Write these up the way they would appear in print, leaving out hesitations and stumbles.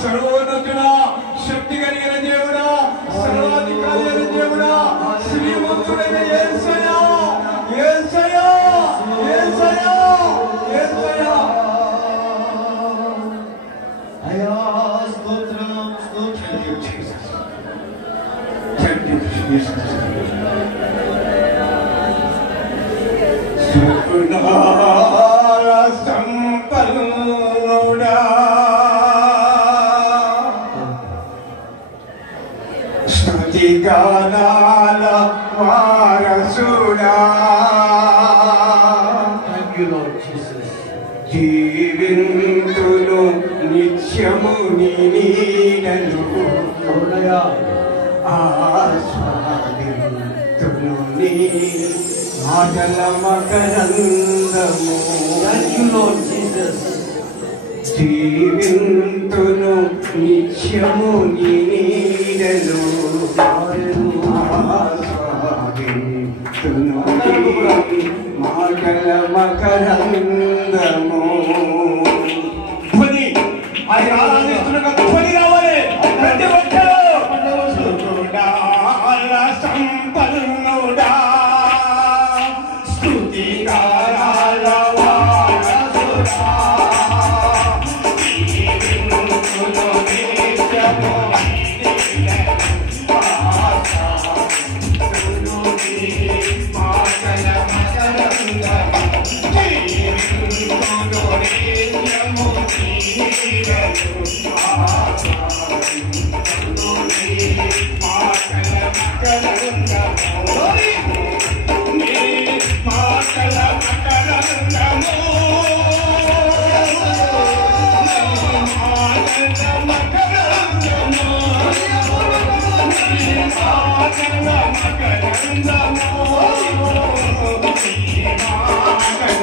సర్వోన్నతుడా, శక్తి కలిగిన దేవుడా, సర్వాధికారి అయిన దేవుడా, శ్రీమంతుడైన యేసయ్యా, యేసయ్యా, యేసయ్యా, యేసయ్యా. అయ్యా స్తోత్రం, స్తోత్రం. Thank you, Jesus. Thank you, Jesus. సుగుణాల సంపన్నుడా, స్తుతి గానాల వారసుడా, జీవింతును నిత్యము నీ నీడను, ఆస్వాదింతును నీ మాటల మకరందము. జీవింతును నిత్యము నీ నీడను, ఆస్వాదింతును నీ మాటల మకరందము. ధ్వని అది ఆరాధిస్తున్న ధ్వని రావాలి. ప్రతి ఒక్కరూ సంపన్నుడా, స్తుతి గానాల వారసుడా, జీవింతును నిత్యము నీ నీడను, ఆస్వాదింతును నీ మాటల మకరందము. జీవింతును నిత్యము నీ నీడను, ఆస్వాదింతును నీ మాటల మకరందము. నీ మాటల మకరందము, మాటల మకరందము, నీ మాటల మకరందము, నీ మాటల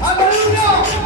Hallelujah!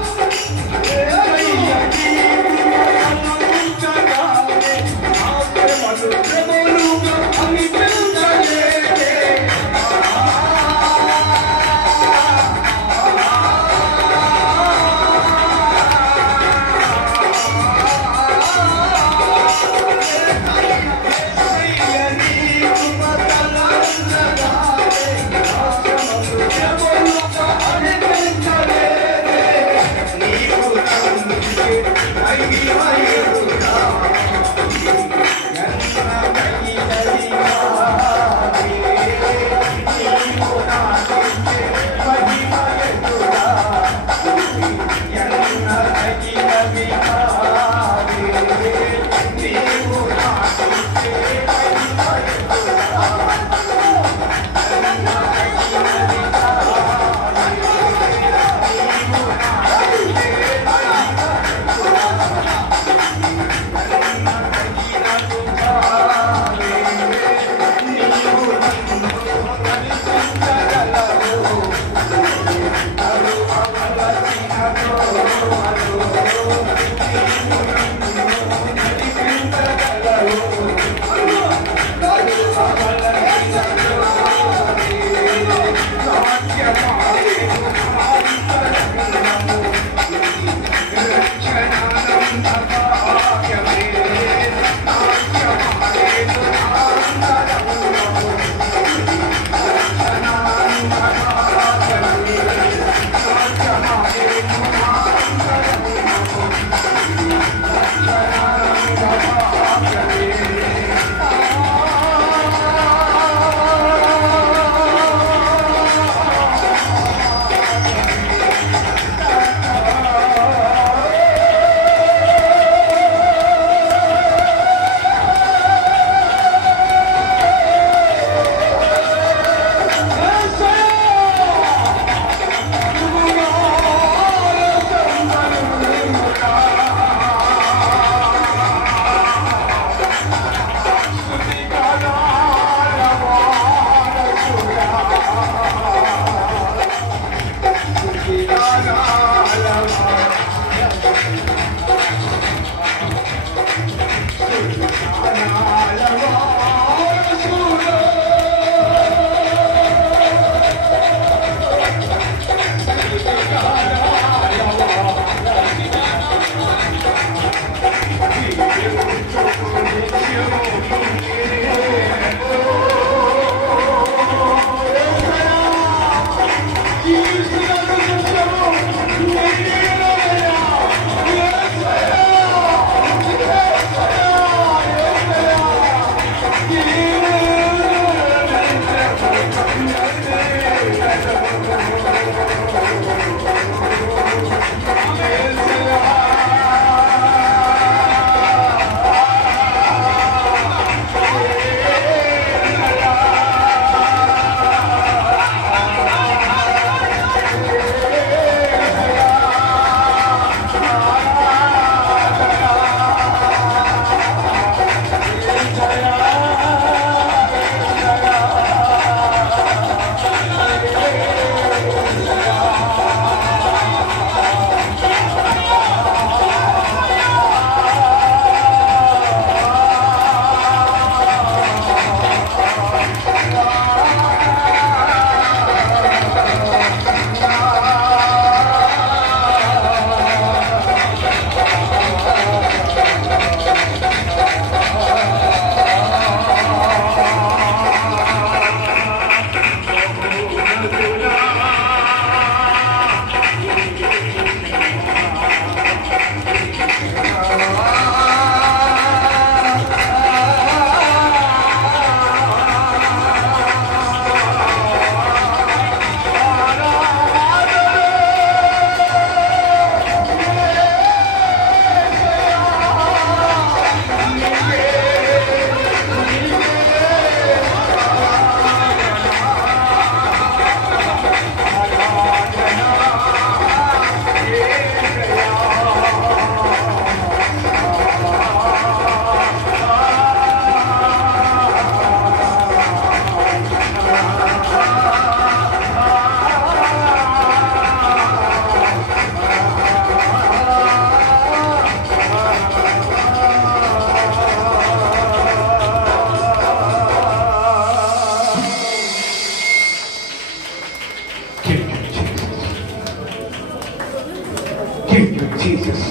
జీసస్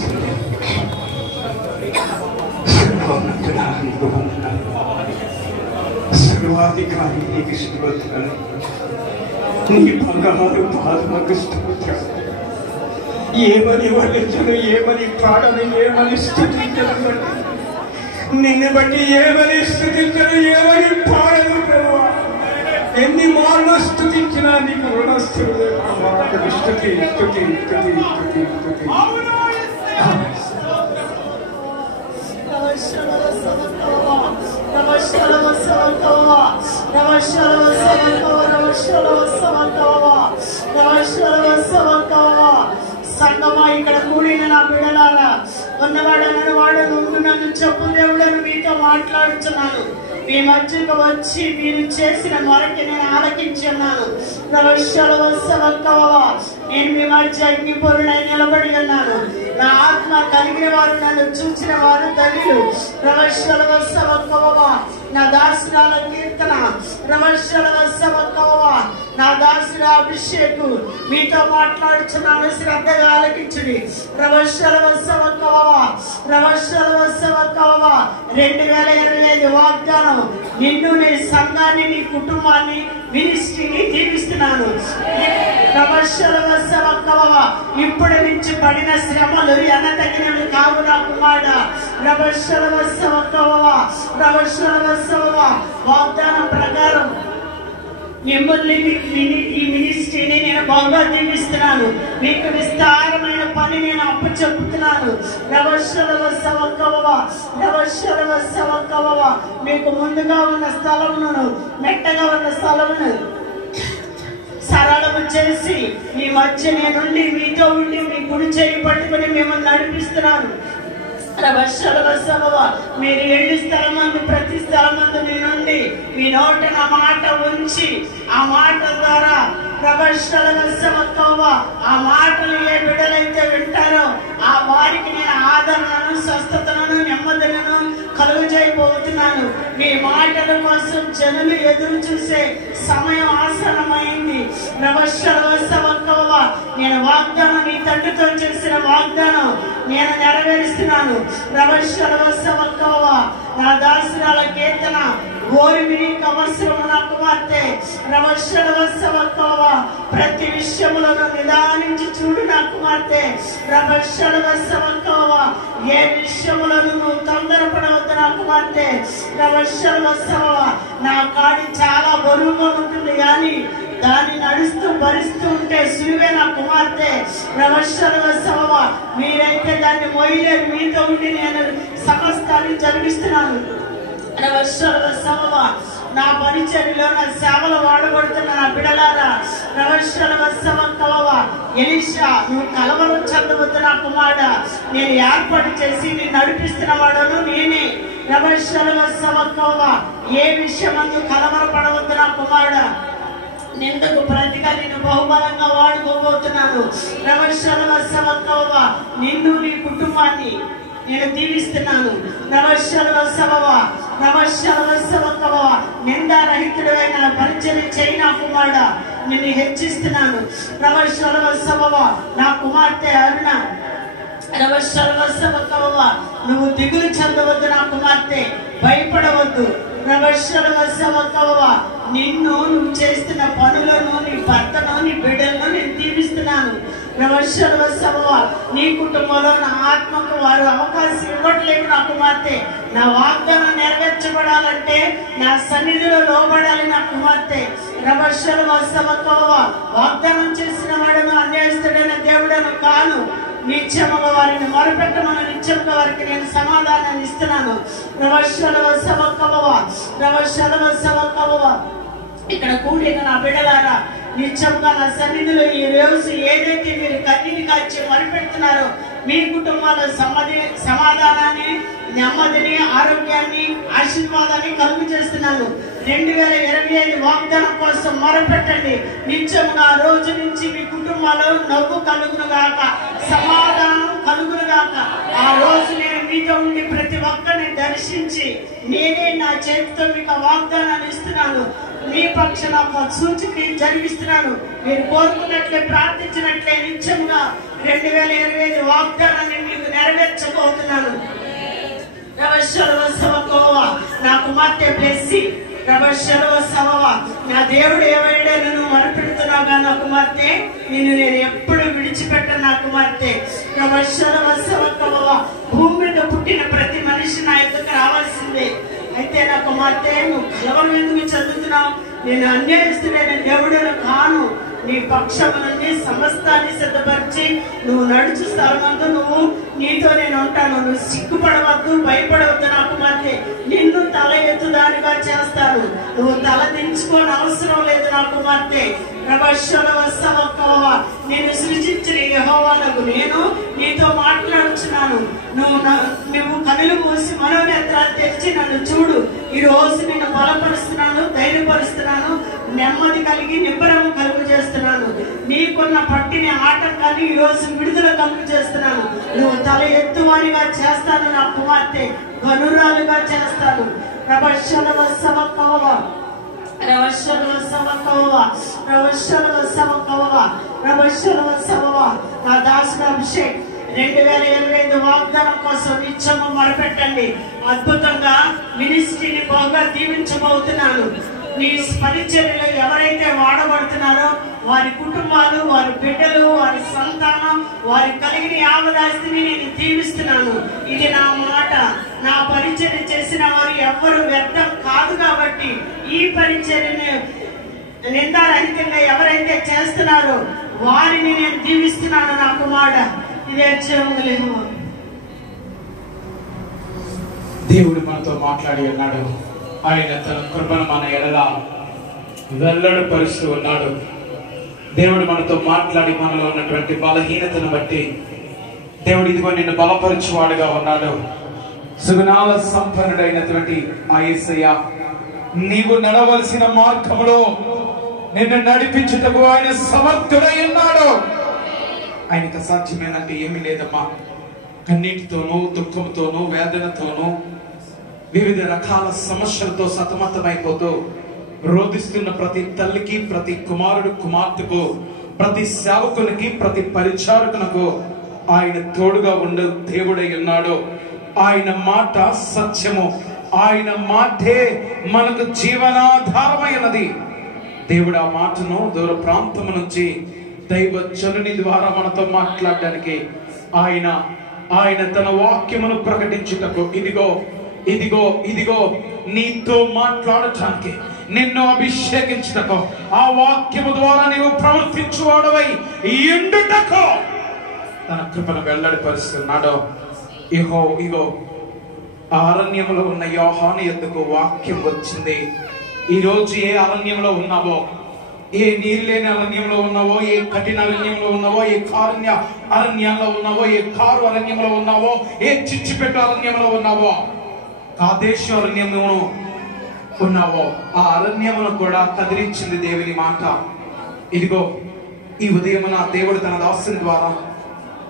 సర్వోన్నతుడా నీకు వందనాలు. సర్వాధికారి నీకు స్తోత్రాలు. నీ బంగారు పాదములకు స్తోత్రాలు. ఏమని వర్ణించను, ఏమని పాడను, ఏమని స్తుతించను, నిన్ను బట్టి ఏమని స్తుతించను, ఏమని పాడను ప్రభువా. ఎన్ని మార్లు స్తుతించినా నీకు రుణస్థుడు. స్తుతి స్తుతి స్తుతి స్తుతి స్తుతి. సంగమా ఇక్కడ కూడిన నా బిడలారా, ఉన్నవాడనని వాడను ఉండునని చెప్పు దేవుడని మీతో మాట్లాడుతున్నాను. మీ మధ్యకు వచ్చి మీరు చేసిన మొరకి నేను ఆలకించున్నాను. నేను మీ మధ్య అగ్నిపొరులై నిలబడి ఉన్నాను. నా ఆత్మ కలిగిన వారు, నన్ను చూసిన వారు ధన్యులు. నా దాసురాల కీర్తన, నా దాసుల అభిషేకు మీతో మాట్లాడుతున్నాను. శ్రద్ధగా ఆలకించుడి. 2025 వాగ్దానం నిన్ను, నీ సంఘాన్ని, నీ కుటుంబాన్ని, మినిస్ట్రీని దీవిస్తున్నాను. ఇప్పుడు నుంచి పడిన శ్రమలు ఎనతగినవి కావు నా కుమారుడ. వాగ్దానం ప్రకారం మిమ్మల్ని, ఈ మినిస్ట్రీని నేను బాగా దీవిస్తున్నాను. మీకు విస్తారమైన పని నేను అప్పచెప్పుతున్నాను. మీకు ముందుగా ఉన్న స్థలమును, మెట్టగా ఉన్న స్థలమును సరళము చేసి మీ మధ్య నేనుండి మీతో ఉండి మీ కుడి చేయి పట్టుకుని మిమ్మల్ని నడిపిస్తున్నాను. మీరు ఎన్ని స్థలమందు, ప్రతి స్థలమందు నేనుండి మీ నోట నా మాట ఉంచి, ఆ మాట ద్వారా ఆ మాటలు ఏ బిడ్డలైతే వింటారో ఆ వారికి నేను ఆదరణను, స్వస్థతను, నెమ్మదిలను కలుగు చేయబోతున్నాను. మీ మాటల కోసం జనులు ఎదురు చూసే సమయం ఆసన్నమైంది. నేను వాగ్దానం, నీ తండ్రితో చేసిన వాగ్దానం నేను నెరవేరుస్తున్నాను. నా దాసురాల కీర్తన, ఓరిమి నీకు అవసరము నా కుమార్తె. ప్రతి విషయములను నిదానించి చూడు నా కుమార్తె. ఏ విషయములను నువ్వు తొందరపడవద్దు నా కుమార్తె. నా కాడి చాలా బరువుగా ఉంటుంది కానీ దాన్ని నడుస్తూ భరిస్తూ ఉంటే సులువే నా కుమార్తె. మీరైతే దాన్ని మోయలేరు. మీతో ఉండి నేను సమస్తాన్ని జరిగిస్తున్నాను. నా పరిచర్యలో, నా సేవలు వాడబడుతున్న నా బిడలారా, ఎలీషా, నువ్వు కలవరం చెందవద్దు నా కుమారుడ. నేను ఏర్పాటు చేసి నేను నడిపిస్తున్న వాడను నేనే. ఏ విషయమందు కలవరపడవద్దు నా కుమారుడ. నిందకు ప్రతిగా నేను బహుబలంగా వాడుకోబోతున్నాను. నిన్ను, నీ కుటుంబాన్ని నేను దీవిస్తున్నాను. నిందారహితుడైన పరిచయం చేయి నా కుమారుడ. నిన్ను హెచ్చిస్తున్నాను. నా కుమార్తె అరుణ, నువ్వు దిగులు చెందవద్దు నా కుమార్తె, భయపడవద్దు. నిన్ను, నువ్వు చేస్తున్న పనులను, నీ భర్తను, నీ బిడ్డలను నేను దీవిస్తున్నాను. నీ కుటుంబంలో నా ఆత్మకు వారు అవకాశం ఇవ్వట్లేదు నా కుమార్తె. నా వాగ్దానం నెరవేర్చబడాలంటే నా సన్నిధిలో లోబడాలి నా కుమార్తె. వాగ్దానం చేసిన వాడను, అన్యాయస్తుడైన దేవుడను కాను. నిత్యముగా వారిని మొరపెట్టమని నిత్యముగా వారికి నేను సమాధానాన్ని ఇస్తున్నాను. ఇక్కడ కూడిన నా బిడ్డలారా, నిత్యంగా నా సన్నిధిలో ఈ రోజు ఏదైతే మీరు కన్నీటి కాచి మొరపెడుతున్నారో మీ కుటుంబాల్లో సమాధానాన్ని, నెమ్మదిని, ఆరోగ్యాన్ని, ఆశీర్వాదాన్ని కలుగు చేస్తున్నాను. 2025 వాగ్దానం కోసం మొరపెట్టండి. నిత్యముగా రోజు నుంచి మీ కుటుంబాల్లో నవ్వు కలుగును గాక, సమాధానం కలుగును గాక. ఆ రోజు నేను మీతో ఉండి ప్రతి ఒక్కరిని దర్శించి నేనే నా చేతితో మీకు వాగ్దానాన్ని ఇస్తున్నాను. మీ పక్షాన ఒక సూచన జరిగిస్తున్నాను. మీరు కోరుకున్నట్లే ప్రార్థించినట్లే నిత్యంగా 2025 వాగ్దానాన్ని మీకు నెరవేర్చబోతున్నాను. నా కుమార్తె బ్లెస్సి నా దేవుడు ఏమైనా నువ్వు మొరపెడుతున్నావుగా నా కుమార్తె, నిన్ను నేను ఎప్పుడు విడిచిపెట్టను నా కుమార్తె. భూమి మీద పుట్టిన ప్రతి మనిషి నా ఎదుకు రావాల్సిందే. అయితే నా కుమార్తె, నువ్వు కలవరం ఎందుకు చదువుతున్నావు? నేను అన్యాయస్తుడైన దేవుడను కాను. నీ పక్షము నుండి సమస్తాన్ని సిద్ధపరిచి నువ్వు నడుచు స్థలమందు నీతో నేను ఉంటాను. నువ్వు సిగ్గుపడవద్దు, భయపడవద్దు నా కుమార్తె. నిన్ను తల ఎత్తుదానిగా చేస్తాను. నువ్వు తల దించుకోని అవసరం లేదు నా కుమార్తె. నేను సృజించిన యెహోవానగు నేను నీతో మాట్లాడుచున్నాను. నువ్వు కనులు మూసి మనోనేత్రాలు తెరిచి నన్ను చూడు. ఈ రోజు నేను బలపరుస్తున్నాను, ధైర్యపరుస్తున్నాను, నెమ్మది కలిగి నిబ్బరము కలుగు చేస్తున్నాను. నీకున్న పట్టిన ఆటంకాన్ని ఈ రోజు విడుదల కలుగు చేస్తున్నాను. నువ్వు తల ఎత్తువారిగా చేస్తాను నా కుమార్తె, గనురాలుగా చేస్తాను. నా దాసుడు అభిషేక్ 2025 వాగ్దానం కోసం నిత్యము మొరపెట్టండి. అద్భుతంగా మినిస్ట్రీని బాగా దీవించబోతున్నాను. నీ పరిచర్యలో ఎవరైతే వాడబడుతున్నారో వారి కుటుంబాలు, వారి బిడ్డలు, వారి సంతానం, వారి కలిగిన యావదాస్తిని నేను దీవిస్తున్నాను. ఇది నా మాట. నా పరిచర్య చేసిన వారు ఎవ్వరు వ్యర్థం కాదు. కాబట్టి ఈ పరిచర్యని నిందారహితంగా ఎవరైతే చేస్తున్నారో వారిని నేను దీవిస్తున్నాను నా కుమార. ఇదే చేయలేదు. దేవుడు మనతో మాట్లాడి ఉన్నాడు. ఆయన తన కృపను మన ఎడల వెల్లడిపరుస్తూ ఉన్నాడు. దేవుడు మనతో మాట్లాడి మనలో ఉన్నటువంటి బలహీనతను బట్టి దేవుడు ఇదిగో నిన్ను బలపరచువాడుగా ఉన్నాడు. సుగుణాల సంపన్నుడైనటువంటి ఆ యేసయ్య నీవు నడవలసిన మార్గములో నిన్ను నడిపించుటకు ఆయన సమర్థుడై ఉన్నాడు. ఆయనకు అసాధ్యమేనంటే ఏమీ లేదమ్మా. కన్నీటితోనూ, దుఃఖంతోనూ, వేదనతోనూ, వివిధ రకాల సమస్యలతో సతమతమైపోతూ రోధిస్తున్న ప్రతి తల్లికి, ప్రతి కుమారుడు కుమార్తెకు, ప్రతి సేవకునికి, ప్రతి పరిచారకునకు ఆయన తోడుగా ఉండే దేవుడై ఉన్నాడు. ఆయన మాట సత్యము. ఆయన మాటే మనకు జీవనాధారమైనది. దేవుడు ఆ మాటను దూర ప్రాంతము నుంచి దైవ జనుని ద్వారా మనతో మాట్లాడడానికి ఆయన తన వాక్యమును ప్రకటించుటకు ఇదిగో ఇదిగో ఇదిగో నీతో మాట్లాడటానికి, నిన్ను అభిషేకించుటకు, ఆ వాక్యము ద్వారా నీవు ప్రవర్తించువాడవై ఎండుటకు తన కృపను వెల్లడిపరుస్తున్నాడు. ఇగో ఆ అరణ్యంలో ఉన్న యోహాను యొద్దకు వాక్యం వచ్చింది. ఈ రోజు ఏ అరణ్యంలో ఉన్నావో, ఏ నీరు లేని అరణ్యంలో ఉన్నావో, ఏ కఠిన అరణ్యంలో ఉన్నావో, ఏ కారుణ్య అరణ్యంలో ఉన్నావో, ఏ కారు అరణ్యంలో ఉన్నావో, ఏ చిచ్చుపెట్టు అరణ్యంలో ఉన్నావో, కాదేశు అరణ్యంలో ఉన్నావో, ఆ అరణ్యమును కూడా కదిలించింది దేవుని మాట. ఇదిగో ఈ ఉదయమున దేవుడు తన దాసుని ద్వారా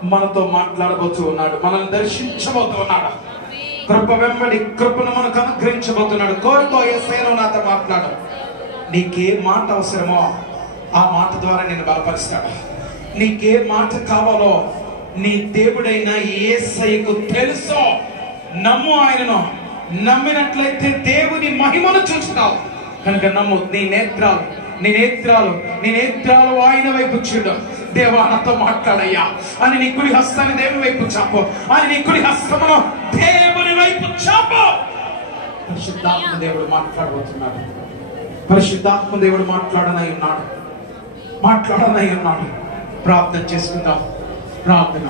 మనతో మాట్లాడబోతూ ఉన్నాడు. మనల్ని దర్శించబోతూ ఉన్నాడు. కృప వెంబడి కృపను మనకు అనుగ్రహించబోతున్నాడు. కోరుకో యేసయ్యను నాతో మాట్లాడు. నీకే మాట అవసరమో ఆ మాట ద్వారా నిన్ను బలపరుస్తాడు. నీకే మాట కావాలో నీ దేవుడైన యేసయ్యకు తెలుసు. నమ్ము. ఆయనను నమ్మినట్లయితే దేవుని మహిమను చూస్తావు. కనుక నమ్ము. నీ నేత్రాలు ఆయన వైపు చూడు. దేవా నాతో మాట్లాడయ్యా అని నీ కుడి హస్తాన్ని దేవుని వైపు చాపు. అని నీ కుడి హస్తమును దేవుని వైపు చాపు. పరిశుద్ధాత్మ దేవుడు మాట్లాడబోతున్నాడు. పరిశుద్ధాత్మ దేవుడు మాట్లాడనై ఉన్నాడు. ప్రార్థన చేసుకుందాం. ప్రార్థన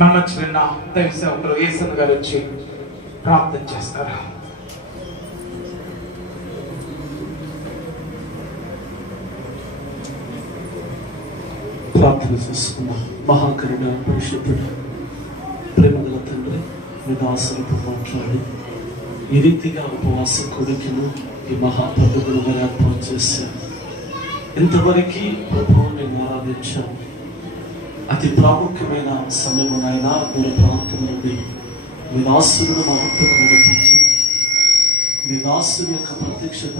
నమ్మచ్చిన దైవ సేవకులు యేసన్ గారు వచ్చి ప్రార్థన చేస్తారా? ప్రార్థన చేసుకున్నాం. మహాకరుణ పరిశుద్ధుడు ప్రేమగల తండ్రి, మీ దాసులతో మాట్లాడి ఈ రీతిగా ఉపవాస కొడుకును ఈ మహాపండుగను ఏర్పాటు చేశాను. ఇంతవరకు ప్రభువు నేను ఆరాధించాను. అతి ప్రాముఖ్యమైన సమయం ఆయన దూర ప్రాంతం నుండి మీ దాసులను మా వద్దకు నడిపించి మీ దాసుని యొక్క ప్రత్యక్షత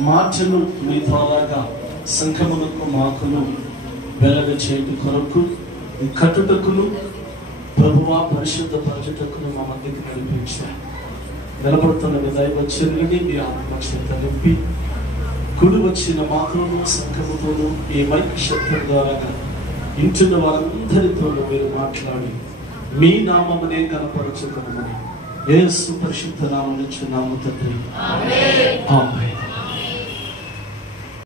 మాటలు మీ ద్వారాగా సంఘమునకు మాకును వెలగ చేయటం కొరకు కట్టుటకును ప్రభువా పరిశుద్ధ పరచుటకును మా మధ్యకి నడిపించారు. నిలబడుతున్న మీ దైవచనులని మీ ఆత్మక్షత నింపి గుడి వచ్చిన మాతోనూ సంఘముతోనూ ఈ మైక్ శబ్దం ద్వారా ఇంటున్న వారందరితోనూ మీరు మాట్లాడి మీ నామమునే కనపరచుకున్నామని యేసు పరిశుద్ధ నామమున తండ్రి. ఆమేన్.